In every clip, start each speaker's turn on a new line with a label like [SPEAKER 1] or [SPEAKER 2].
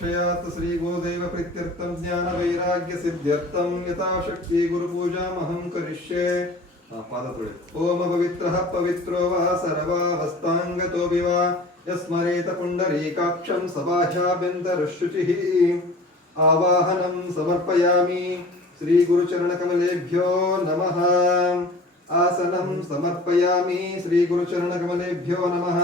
[SPEAKER 1] श्रेयात् श्रीगुरुदेवप्रीत्यर्थं ज्ञानवैराग्यसिद्ध्यर्थं यथाशक्ति गुरुपूजामहं करिष्ये पादतुळे ओम पवित्रः पवित्रो वा सर्वावस्थाङ्गतोऽपि वा यस्मरेत पुण्डरीकाक्षं सभाषाभ्यन्तरशुचिः आवाहनं समर्पयामि श्रीगुरुचरणकमलेभ्यो नमः आसनं समर्पयामि श्रीगुरुचरणकमलेभ्यो नमः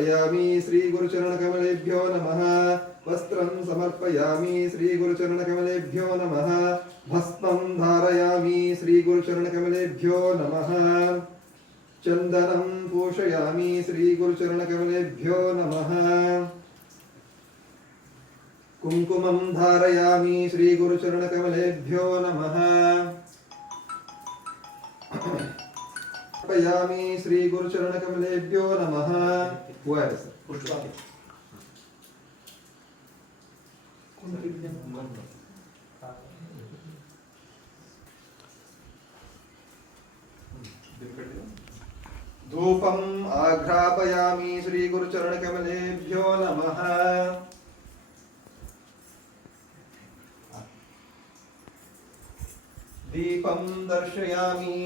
[SPEAKER 1] समर्पयामि श्रीगुरुचरणकमलेभ्यो नमः। वस्त्रं समर्पयामि श्रीगुरुचरणकमलेभ्यो नमः। भस्मं धारयामि श्रीगुरुचरणकमलेभ्यो नमः। चन्दनं पोषयामि श्रीगुरुचरणकमलेभ्यो नमः। कुङ्कुमं धारयामि श्रीगुरुचरणकमलेभ्यो नमः। समर्पयामि श्रीगुरुचरणकमलेभ्यो नमः Where is it? धूपम् आघ्रापयामि श्रीगुरुचरणकमलेभ्यो नमः दीपं दर्शयामि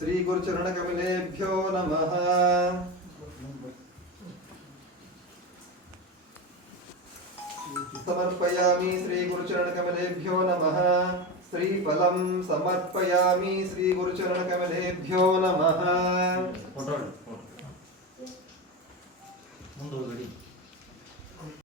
[SPEAKER 1] శ్రీ గురుచరణ కమలేభ్యో నమ సమర్పయామి శ్రీ గురుచరణ కమలేభ్యో నమ శ్రీఫలం సమర్పయామి శ్రీ గురుచరణ కమలేభ్యో నమ